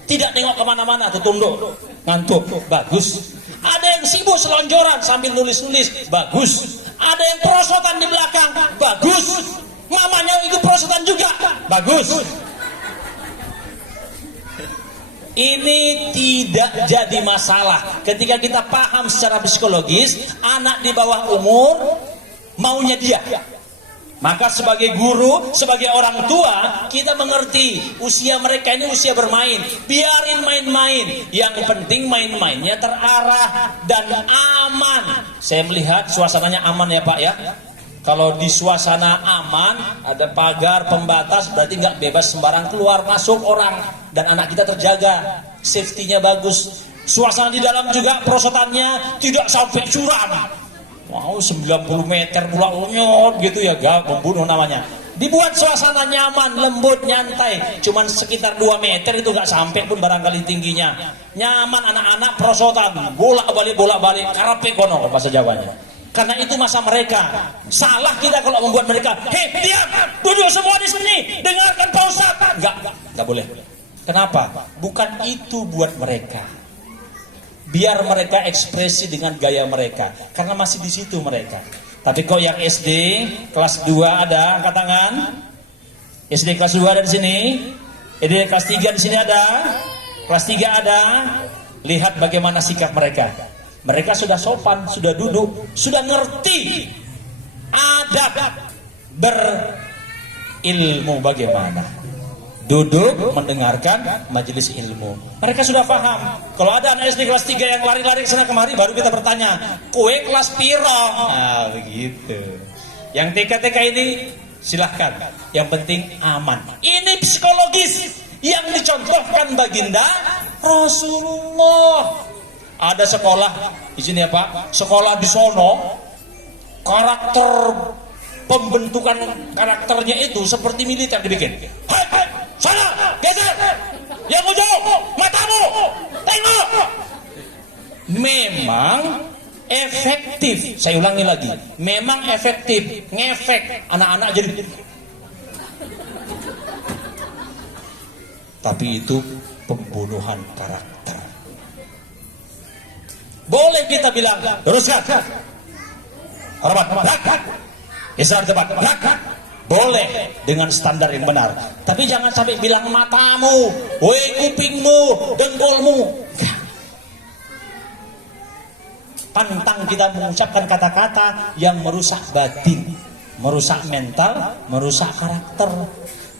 tidak nengok kemana-mana, tertunduk, ngantuk, bagus. Ada yang sibuk selonjoran sambil nulis-nulis, bagus. Ada yang perosotan di belakang, bagus. Mamanya itu perosotan juga, bagus. Ini tidak jadi masalah ketika kita paham secara psikologis anak di bawah umur maunya dia. Maka sebagai guru, sebagai orang tua, kita mengerti usia mereka ini usia bermain. Biarin main-main. Yang penting main-mainnya terarah dan aman. Saya melihat suasananya aman ya Pak ya. Kalau di suasana aman, ada pagar pembatas, berarti nggak bebas sembarang keluar masuk orang, dan anak kita terjaga, safety-nya bagus. Suasana di dalam juga perosotannya tidak sampai curam. Wow, 90 meter pula unyot gitu ya, gak membunuh namanya. Dibuat suasana nyaman, lembut, nyantai. Cuman sekitar 2 meter itu gak sampai pun barangkali tingginya. Nyaman, anak-anak perosotan, bolak-balik, karepe kono bahasa Jawanya. Karena itu masa mereka. Salah kita kalau membuat mereka, hei diam, duduk semua di sini, dengarkan Pak Ustaz. Enggak boleh. Kenapa? Bukan itu buat mereka. Biar mereka ekspresi dengan gaya mereka. Karena masih di situ mereka. Tapi kok yang SD kelas 2 ada, angkat tangan. SD kelas 2 ada di sini. SD kelas 3 di sini ada. Kelas 3 ada. Lihat bagaimana sikap mereka. Mereka sudah sopan, sudah duduk, sudah ngerti adab berilmu bagaimana. Duduk mendengarkan majelis ilmu. Mereka sudah paham. Kalau ada anak SD kelas 3 yang lari-lari ke sana kemari, baru kita bertanya, kowe kelas piro? Nah, begitu. Yang TK-TK ini silahkan. Yang penting aman. Ini psikologis yang dicontohkan baginda Rasulullah. Ada sekolah di sini ya Pak, sekolah di sono, karakter pembentukan karakternya itu seperti militer dibikin. Hai, sana, geser, yang ujung, matamu, tengok. Memang efektif, saya ulangi lagi, memang efektif, ngefek anak-anak jadi. Tapi itu pembunuhan karakter. Boleh kita bilang, teruskan, hormat, geser tempat, boleh dengan standar yang benar. Tapi jangan sampai bilang matamu, woi kupingmu, dengkulmu. Pantang kita mengucapkan kata-kata yang merusak batin, merusak mental, merusak karakter.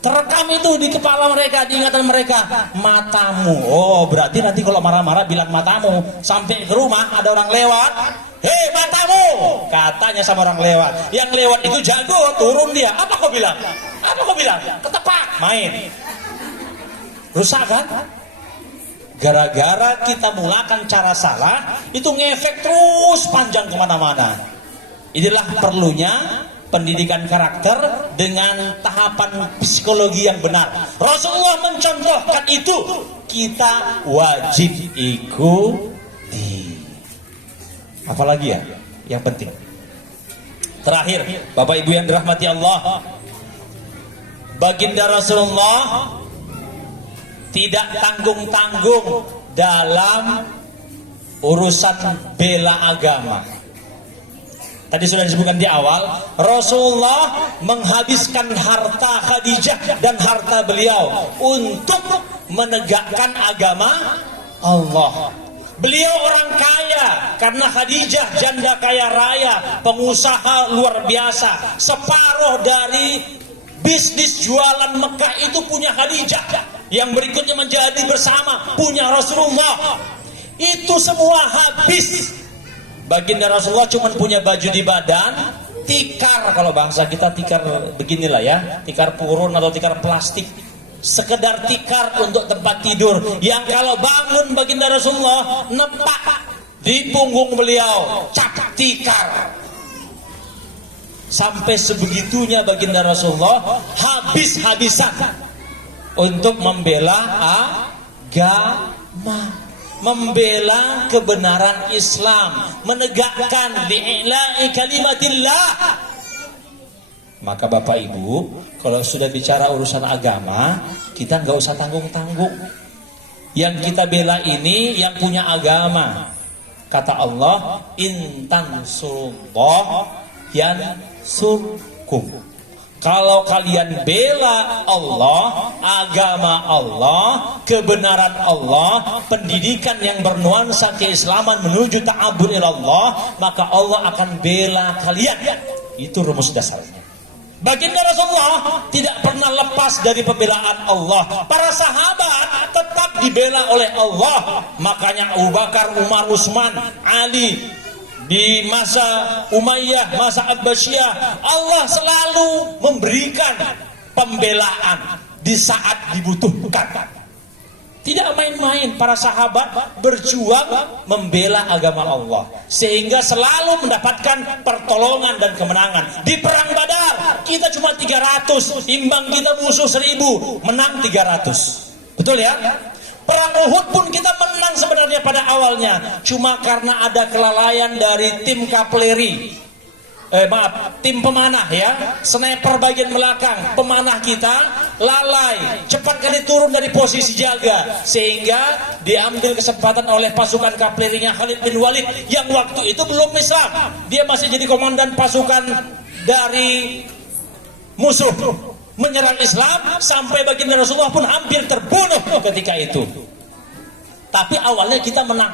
Terekam itu di kepala mereka, di ingatan mereka, matamu. Oh, berarti nanti kalau marah-marah bilang matamu. Sampai ke rumah ada orang lewat, hei matamu, katanya sama orang lewat. Yang lewat itu jago, turun dia. Apa kau bilang? Ketepak, main. Rusak kan? Gara-gara kita mulakan cara salah, itu ngefek terus panjang kemana-mana. Inilah perlunya pendidikan karakter dengan tahapan psikologi yang benar. Rasulullah mencontohkan itu, kita wajib ikuti. Apalagi ya yang penting. Terakhir, Bapak Ibu yang dirahmati Allah, baginda Rasulullah tidak tanggung-tanggung dalam urusan bela agama. Tadi sudah disebutkan di awal, Rasulullah menghabiskan harta Khadijah dan harta beliau untuk menegakkan agama Allah. Beliau orang kaya karena Khadijah janda kaya raya, pengusaha luar biasa. Separuh dari bisnis jualan Mekah itu punya Khadijah. Yang berikutnya menjadi bersama punya Rasulullah. Itu semua habis. Baginda Rasulullah cuma punya baju di badan, tikar, kalau bahasa kita tikar beginilah ya, tikar purun atau tikar plastik, sekedar tikar untuk tempat tidur yang kalau bangun baginda Rasulullah nempak di punggung beliau, cap tikar. Sampai sebegitunya baginda Rasulullah habis-habisan untuk membela agama, membela kebenaran Islam, menegakkan li'ila'i kalimatillah. Maka Bapak Ibu, kalau sudah bicara urusan agama, kita nggak usah tanggung-tanggung. Yang kita bela ini yang punya agama. Kata Allah, intan surullah yansurkum. Kalau kalian bela Allah, agama Allah, kebenaran Allah, pendidikan yang bernuansa keislaman menuju ta'abbud ilallah, maka Allah akan bela kalian. Itu rumus dasarnya. Baginda Rasulullah tidak pernah lepas dari pembelaan Allah. Para sahabat tetap dibela oleh Allah. Makanya Abu Bakar, Umar, Utsman, Ali, di masa Umayyah, masa Abbasiyah, Allah selalu memberikan pembelaan di saat dibutuhkan. Tidak main-main para sahabat berjuang membela agama Allah, sehingga selalu mendapatkan pertolongan dan kemenangan. Di perang Badar kita cuma 300, imbang kita musuh 1000, menang 300. Betul ya? Perang Uhud pun kita menang sebenarnya pada awalnya, cuma karena ada kelalaian dari tim kapeleri, tim pemanah ya, sniper bagian belakang, pemanah kita lalai, cepat kali turun dari posisi jaga, sehingga diambil kesempatan oleh pasukan kaplerinya Khalid bin Walid yang waktu itu belum Islam, dia masih jadi komandan pasukan dari musuh, menyerang Islam sampai baginda Rasulullah pun hampir terbunuh ketika itu. Tapi awalnya kita menang.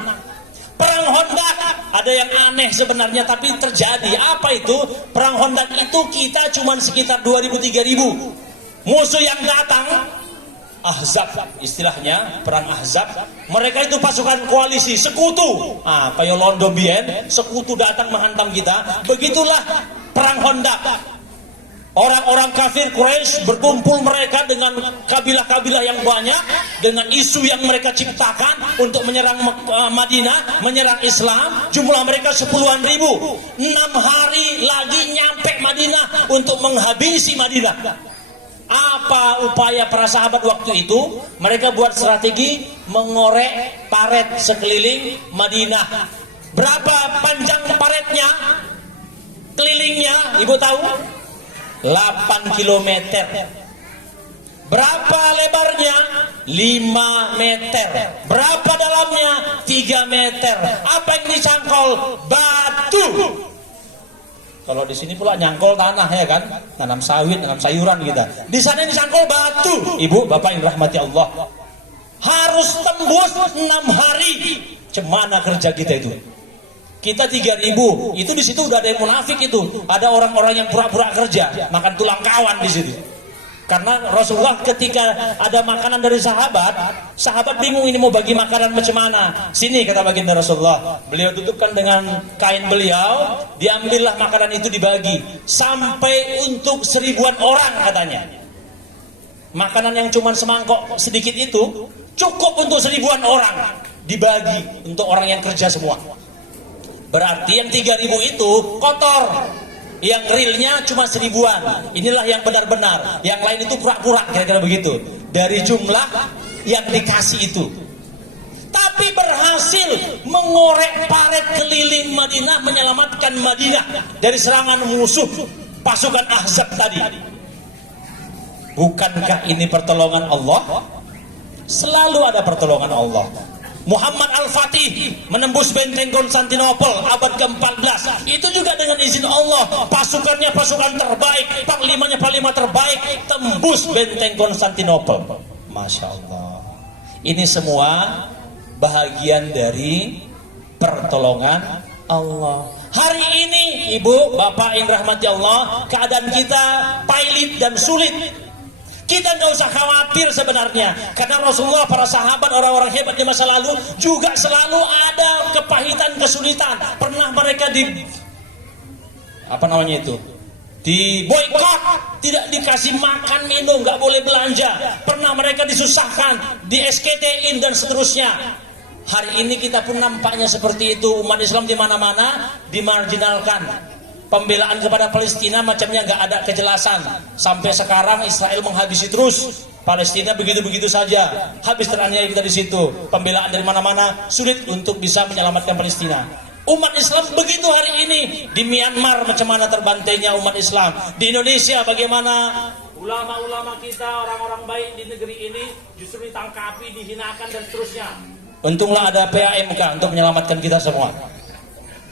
Perang Hondak ada yang aneh sebenarnya, tapi terjadi. Apa itu? Perang Hondak itu kita cuma sekitar 2000-3000. Musuh yang datang Ahzab, istilahnya perang Ahzab. Mereka itu pasukan koalisi, sekutu. Kayak Londo Bien, sekutu datang menghantam kita. Begitulah perang Hondak. Orang-orang kafir Quraisy berkumpul mereka dengan kabilah-kabilah yang banyak, dengan isu yang mereka ciptakan untuk menyerang Madinah, menyerang Islam. Jumlah mereka 10-an ribu. 6 hari lagi nyampe Madinah untuk menghabisi Madinah. Apa upaya para sahabat waktu itu? Mereka buat strategi mengorek paret sekeliling Madinah. Berapa panjang paretnya? Kelilingnya, Ibu tahu? 8 km. Berapa lebarnya? 5 meter. Berapa dalamnya? 3 meter. Apa yang dicangkol? Batu. Kalau di sini pula nyangkol tanah ya kan, tanam sawit, tanam sayuran kita. Di sana dicangkol batu. Ibu, bapak yang rahmati Allah, harus tembus 6 hari. Cemana kerja kita itu? Kita 3000, itu di situ udah ada yang munafik itu. Ada orang-orang yang pura-pura kerja, makan tulang kawan di situ. Karena Rasulullah ketika ada makanan dari sahabat, sahabat bingung ini mau bagi makanan macam mana. Sini kata baginda Rasulullah, beliau tutupkan dengan kain beliau, diambillah makanan itu dibagi sampai untuk 1000-an orang katanya. Makanan yang cuma semangkok sedikit itu cukup untuk 1000-an orang, dibagi untuk orang yang kerja semua. Berarti yang 3000 itu kotor, yang realnya cuma 1000-an. Inilah yang benar-benar, yang lain itu pura-pura, kira-kira begitu. Dari jumlah yang dikasih itu, tapi berhasil mengorek paret keliling Madinah, menyelamatkan Madinah dari serangan musuh pasukan Ahzab tadi. Bukankah ini pertolongan Allah? Selalu ada pertolongan Allah. Muhammad Al-Fatih menembus benteng Konstantinopel abad ke-14, itu juga dengan izin Allah. Pasukannya pasukan terbaik, panglimanya panglima terbaik, tembus benteng Konstantinopel. Masya Allah. Ini semua bahagian dari pertolongan Allah. Hari ini ibu bapak yang rahmati Allah, keadaan kita pailit dan sulit. Kita nggak usah khawatir sebenarnya, karena Rasulullah, para sahabat, orang-orang hebat di masa lalu juga selalu ada kepahitan, kesulitan. Pernah mereka apa namanya itu, di boykot, tidak dikasih makan minum, nggak boleh belanja, pernah mereka disusahkan, di SKT-in dan seterusnya. Hari ini kita pun nampaknya seperti itu. Umat Islam di mana-mana dimarginalkan. Pembelaan kepada Palestina macamnya nggak ada kejelasan. Sampai sekarang Israel menghabisi terus Palestina begitu-begitu saja. Habis teraniaya kita di situ. Pembelaan dari mana-mana sulit untuk bisa menyelamatkan Palestina. Umat Islam begitu hari ini. Di Myanmar macam mana terbantainya umat Islam. Di Indonesia bagaimana ulama-ulama kita, orang-orang baik di negeri ini justru ditangkapi, dihinakan dan seterusnya. Untunglah ada PAMK untuk menyelamatkan kita semua.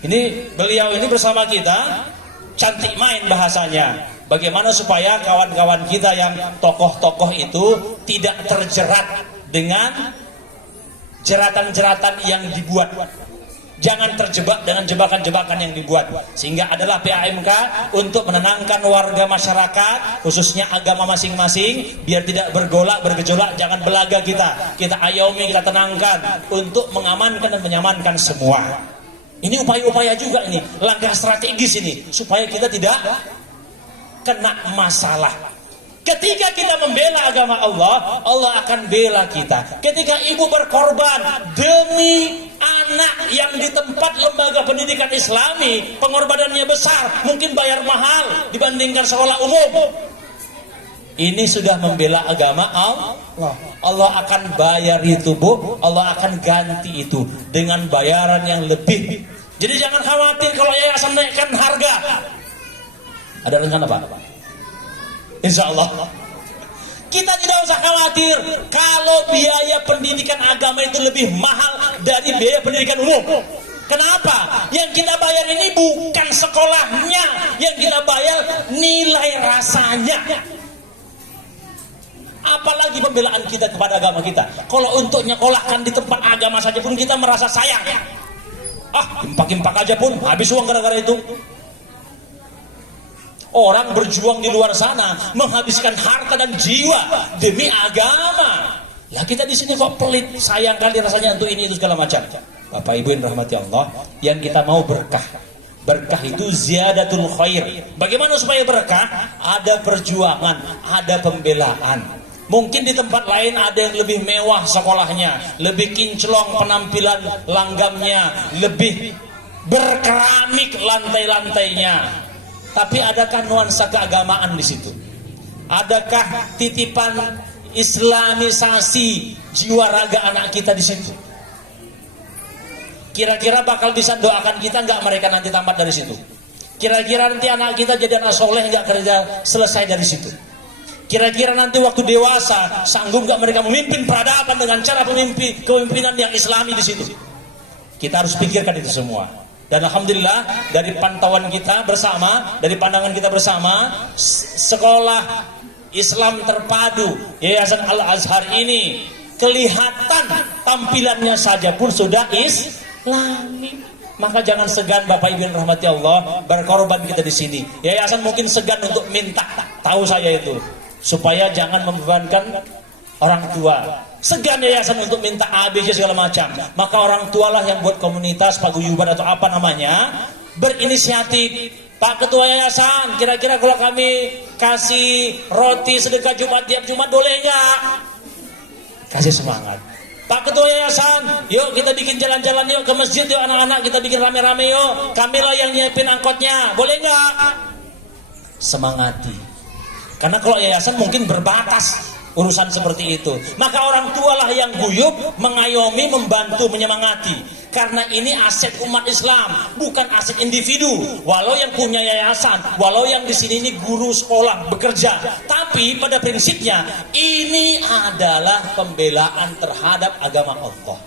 Ini beliau ini bersama kita, cantik main bahasanya. Bagaimana supaya kawan-kawan kita yang tokoh-tokoh itu tidak terjerat dengan jeratan-jeratan yang dibuat. Jangan terjebak dengan jebakan-jebakan yang dibuat. Sehingga adalah PAMK untuk menenangkan warga masyarakat, khususnya agama masing-masing, biar tidak bergejolak, jangan belaga kita. Kita ayomi, kita tenangkan untuk mengamankan dan menyamankan semua. Ini upaya-upaya juga ini, langkah strategis ini, supaya kita tidak kena masalah. Ketika kita membela agama Allah, Allah akan bela kita. Ketika ibu berkorban demi anak yang di tempat lembaga pendidikan Islami, pengorbanannya besar, mungkin bayar mahal dibandingkan sekolah umum. Ini sudah membela agama Allah. Allah akan bayar itu, Bu. Allah akan ganti itu dengan bayaran yang lebih. Jadi jangan khawatir kalau yayasan naikkan harga. Ada rencana Pak? Insya Allah. Kita tidak usah khawatir kalau biaya pendidikan agama itu lebih mahal dari biaya pendidikan umum. Kenapa? Yang kita bayar ini bukan sekolahnya, yang kita bayar nilai rasanya. Apalagi pembelaan kita kepada agama kita. Kalau untuk nyekolahkan di tempat agama saja pun kita merasa sayang. Impak-impak aja pun habis uang gara-gara itu. Orang berjuang di luar sana menghabiskan harta dan jiwa demi agama. Lah kita di sini kok pelit, sayang kali rasanya untuk ini itu segala macam. Bapak Ibu yang rahmati Allah, yang kita mau berkah. Berkah itu ziyadatul khair. Bagaimana supaya berkah? Ada perjuangan, ada pembelaan. Mungkin di tempat lain ada yang lebih mewah sekolahnya, lebih kinclong penampilan langgamnya, lebih berkeramik lantai-lantainya. Tapi adakah nuansa keagamaan di situ? Adakah titipan islamisasi jiwa raga anak kita di situ? Kira-kira bakal bisa doakan kita nggak mereka nanti tamat dari situ? Kira-kira nanti anak kita jadi anak soleh nggak kerja selesai dari situ? Kira-kira nanti waktu dewasa sanggup nggak mereka memimpin peradaban dengan cara kepemimpinan yang islami di situ? Kita harus pikirkan itu semua. Dan alhamdulillah dari pantauan kita bersama, dari pandangan kita bersama, sekolah Islam terpadu Yayasan Al-Azhar ini kelihatan tampilannya saja pun sudah islami. Maka jangan segan Bapak Ibu yang rahmati Allah, berkorban kita di sini. Yayasan mungkin segan untuk minta, tahu saya itu, supaya jangan membebankan orang tua. Segan yayasan untuk minta ABC segala macam. Maka orang tualah yang buat komunitas paguyuban atau apa namanya, berinisiatif. Pak Ketua Yayasan, kira-kira kalau kami kasih roti sedekah Jumat tiap Jumat boleh nggak? Kasih semangat. Pak Ketua Yayasan, yuk kita bikin jalan-jalan yuk ke masjid yuk anak-anak, kita bikin rame-rame yuk. Kamilah yang nyiapin angkotnya, boleh nggak? Semangati. Karena kalau yayasan mungkin berbatas urusan seperti itu. Maka orang tualah yang guyup, mengayomi, membantu, menyemangati. Karena ini aset umat Islam, bukan aset individu. Walau yang punya yayasan, walau yang di sini ini guru sekolah bekerja, tapi pada prinsipnya ini adalah pembelaan terhadap agama Allah.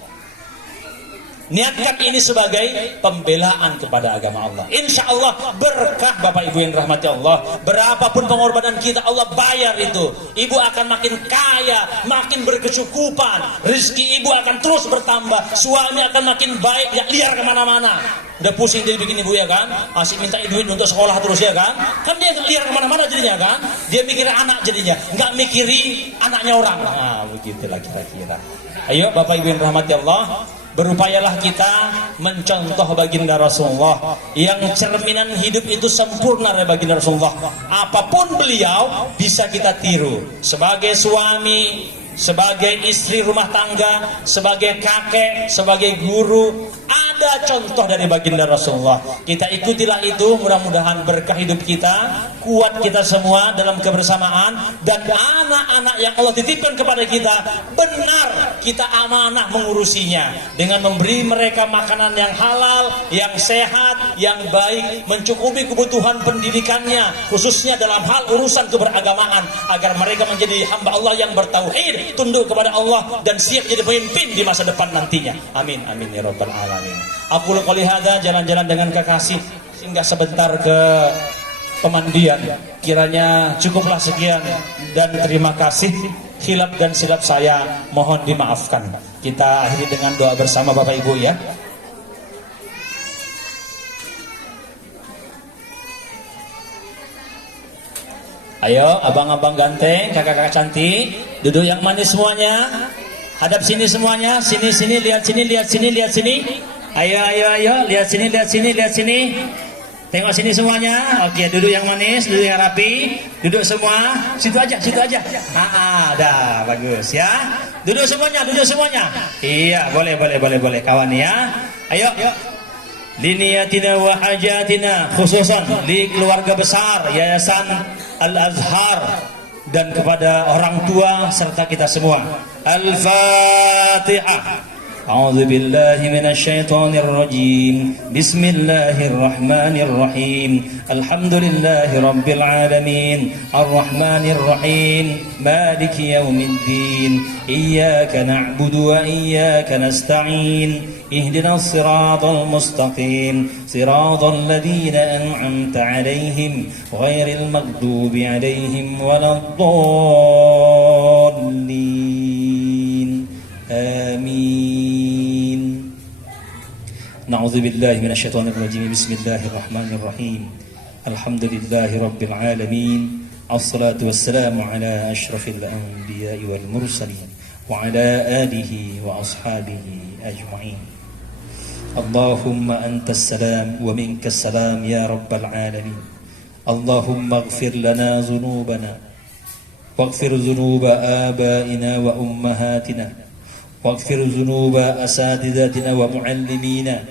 Niatkan ini sebagai pembelaan kepada agama Allah. Insya Allah berkah Bapak Ibu yang rahmati Allah. Berapapun pengorbanan kita Allah bayar itu. Ibu akan makin kaya, makin berkecukupan. Rezeki ibu akan terus bertambah. Suami akan makin baik, gak liar kemana-mana. Udah pusing jadi bikin ibu ya kan, masih minta duit untuk sekolah terus ya kan. Kan dia gak liar kemana-mana jadinya kan. Dia mikirin anak jadinya, gak mikiri anaknya orang. Nah begitulah kira-kira. Ayo Bapak Ibu yang rahmati Allah, berupayalah kita mencontoh baginda Rasulullah yang cerminan hidup itu sempurna dari baginda Rasulullah. Apapun beliau bisa kita tiru sebagai suami, sebagai istri rumah tangga, sebagai kakek, sebagai guru. Ada contoh dari baginda Rasulullah. Kita ikutilah itu, mudah-mudahan berkah hidup kita, kuat kita semua dalam kebersamaan, dan anak-anak yang Allah titipkan kepada kita benar kita amanah mengurusinya dengan memberi mereka makanan yang halal, yang sehat, yang baik, mencukupi kebutuhan pendidikannya, khususnya dalam hal urusan keberagamaan, agar mereka menjadi hamba Allah yang bertauhid, tunduk kepada Allah, dan siap jadi pemimpin di masa depan nantinya. Amin amin ya rabbal alamin. Aku qouli hadza, jalan-jalan dengan kekasih hingga sebentar ke pemandian. Kiranya cukuplah sekian, dan terima kasih. Khilaf dan silap saya mohon dimaafkan. Kita akhiri dengan doa bersama Bapak Ibu ya. Ayo abang-abang ganteng, kakak-kakak cantik, duduk yang manis semuanya. Hadap sini semuanya, sini, lihat sini, lihat sini, lihat sini. Ayo, lihat sini, lihat sini, lihat sini. Tengok sini semuanya. Oke, duduk yang manis, duduk yang rapi, duduk semua. Situ aja. Dah bagus ya. Duduk semuanya. Iya, boleh kawan ya. Ayo. Liniyatina wa hajatina, khususan di keluarga besar Yayasan Al-Azhar dan kepada orang tua serta kita semua. Al-Fatihah. أعوذ بالله من الشيطان الرجيم بسم الله الرحمن الرحيم الحمد لله رب العالمين الرحمن الرحيم مالك يوم الدين إياك نعبد وإياك نستعين اهدنا الصراط المستقيم صراط الذين أنعمت عليهم غير المغضوب عليهم ولا الضالين آمين. نعوذ بالله من الشيطان الرجيم بسم الله الرحمن الرحيم الحمد لله رب العالمين الصلاة والسلام على أشرف الأنبياء والمرسلين وعلى آله وأصحابه أجمعين. اللهم أنت السلام ومنك السلام يا رب العالمين. اللهم اغفر لنا ذنوبنا واغفر ذنوب آبائنا وأمهاتنا واغفر ذنوب أساتذتنا ومعلمينا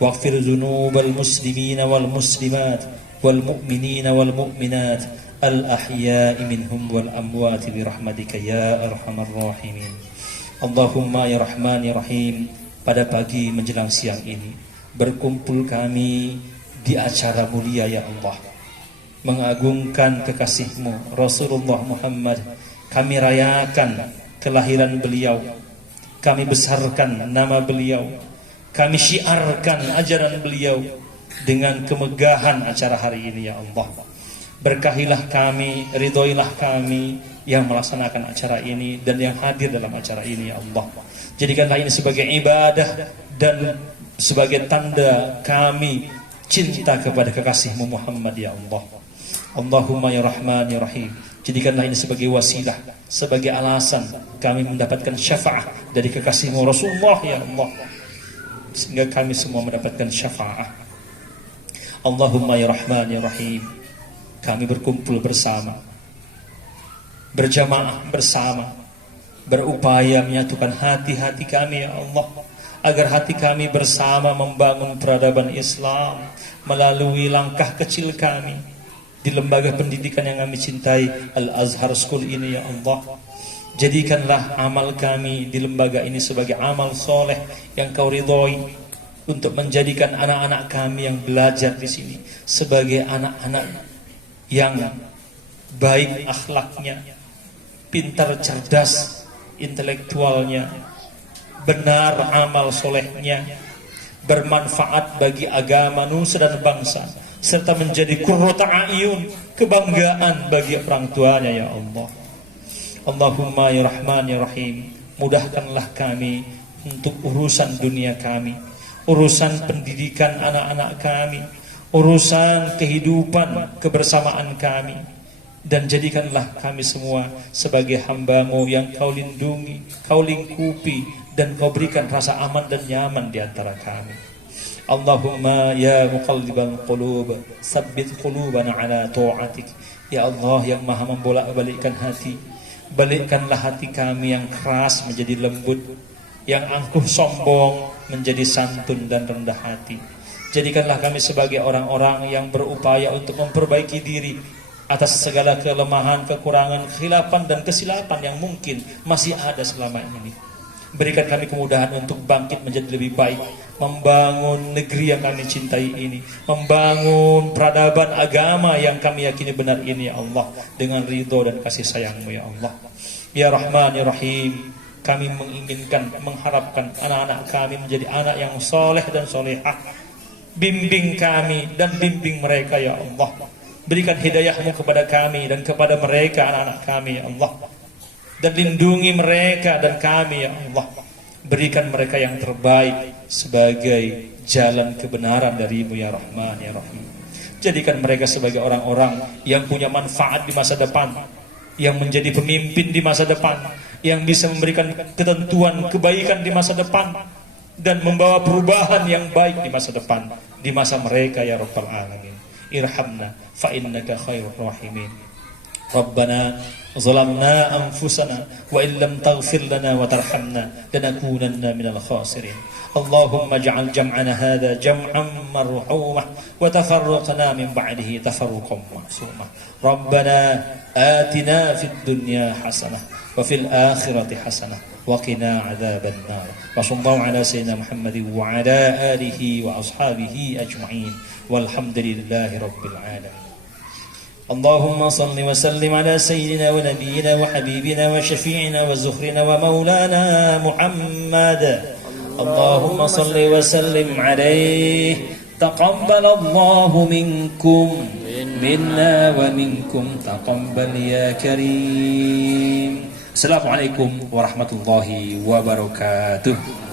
واغفر ذنوب المسلمين والمسلمات والمؤمنين والمؤمنات الأحياء منهم والأموات برحمتك يا أرحم الراحمين. اللهم يا رحمن يا رحيم. Pada pagi menjelang siang ini berkumpul kami di acara mulia ya Allah, mengagungkan kekasih-Mu Rasulullah Muhammad. Kami rayakan kelahiran beliau, kami besarkan nama beliau, kami syiarkan ajaran beliau dengan kemegahan acara hari ini ya Allah. Berkahilah kami, ridhoilah kami yang melaksanakan acara ini dan yang hadir dalam acara ini ya Allah. Jadikanlah ini sebagai ibadah dan sebagai tanda kami cinta kepada kekasih-Mu Muhammad ya Allah. Allahumma ya Rahman ya Rahim. Jadikanlah ini sebagai wasilah, sebagai alasan kami mendapatkan syafaat dari kekasih-Mu Rasulullah ya Allah, sehingga kami semua mendapatkan syafaat. Allahumma ya Rahman ya Rahim. Kami berkumpul bersama, berjamaah bersama, berupaya menyatukan hati-hati kami ya Allah, agar hati kami bersama membangun peradaban Islam melalui langkah kecil kami di lembaga pendidikan yang kami cintai, Al-Azhar School ini ya Allah. Jadikanlah amal kami di lembaga ini sebagai amal soleh yang Kau ridhoi, untuk menjadikan anak-anak kami yang belajar di sini sebagai anak-anak yang baik akhlaknya, pintar cerdas intelektualnya, benar amal solehnya, bermanfaat bagi agama, nusa dan bangsa, serta menjadi qurrata a'yun, kebanggaan bagi orang tuanya ya Allah. Allahumma ya Rahman ya Rahim. Mudahkanlah kami untuk urusan dunia kami, urusan pendidikan anak-anak kami, urusan kehidupan kebersamaan kami, dan jadikanlah kami semua sebagai hamba-Mu yang Kau lindungi, Kau lingkupi dan Kau berikan rasa aman dan nyaman di antara kami. Allahumma ya muqallibal qulub, tsabbit qulubana ala ta'atik. Ya Allah yang maha membolak-balikkan hati, balikkanlah hati kami yang keras menjadi lembut, yang angkuh sombong menjadi santun dan rendah hati. Jadikanlah kami sebagai orang-orang yang berupaya untuk memperbaiki diri atas segala kelemahan, kekurangan, kekhilafan dan kesilapan yang mungkin masih ada selama ini. Berikan kami kemudahan untuk bangkit menjadi lebih baik, membangun negeri yang kami cintai ini, membangun peradaban agama yang kami yakini benar ini ya Allah, dengan ridho dan kasih sayang-Mu ya Allah. Ya Rahman ya Rahim, kami menginginkan, mengharapkan anak-anak kami menjadi anak yang soleh dan solehah. Bimbing kami dan bimbing mereka ya Allah. Berikan hidayah-Mu kepada kami dan kepada mereka anak-anak kami ya Allah. Dan lindungi mereka dan kami ya Allah. Berikan mereka yang terbaik sebagai jalan kebenaran dari-Mu ya Rahman ya Rahim. Jadikan mereka sebagai orang-orang yang punya manfaat di masa depan, yang menjadi pemimpin di masa depan, yang bisa memberikan ketentuan kebaikan di masa depan dan membawa perubahan yang baik di masa depan, di masa mereka ya Rabbal Alamin. Irhamna fa innaka khairur rahimin. Rabbana zalamna anfusana wa illam taghfir lana wa tarhamna lanakunanna minal khasirin. Allahumma ij'al jam'ana hadha jam'an marhumah wa tafarraqna min ba'dihi tafarruqan ma'sumah. Rabbana atina fid dunya hasanah wa fil akhirati hasanah wa qina adzaban nar. Wa sallallahu ala sayyidina Muhammadin wa ala alihi wa ashabihi ajma'in. Walhamdulillahi rabbil alamin. اللهم صل وسلم على سيدنا ونبينا وحبيبنا وشفيعنا وزخرنا ومولانا محمد. اللهم صل وسلم عليه. تقبل الله منكم منا ومنكم تقبل يا كريم. Assalamualaikum warahmatullahi wabarakatuh.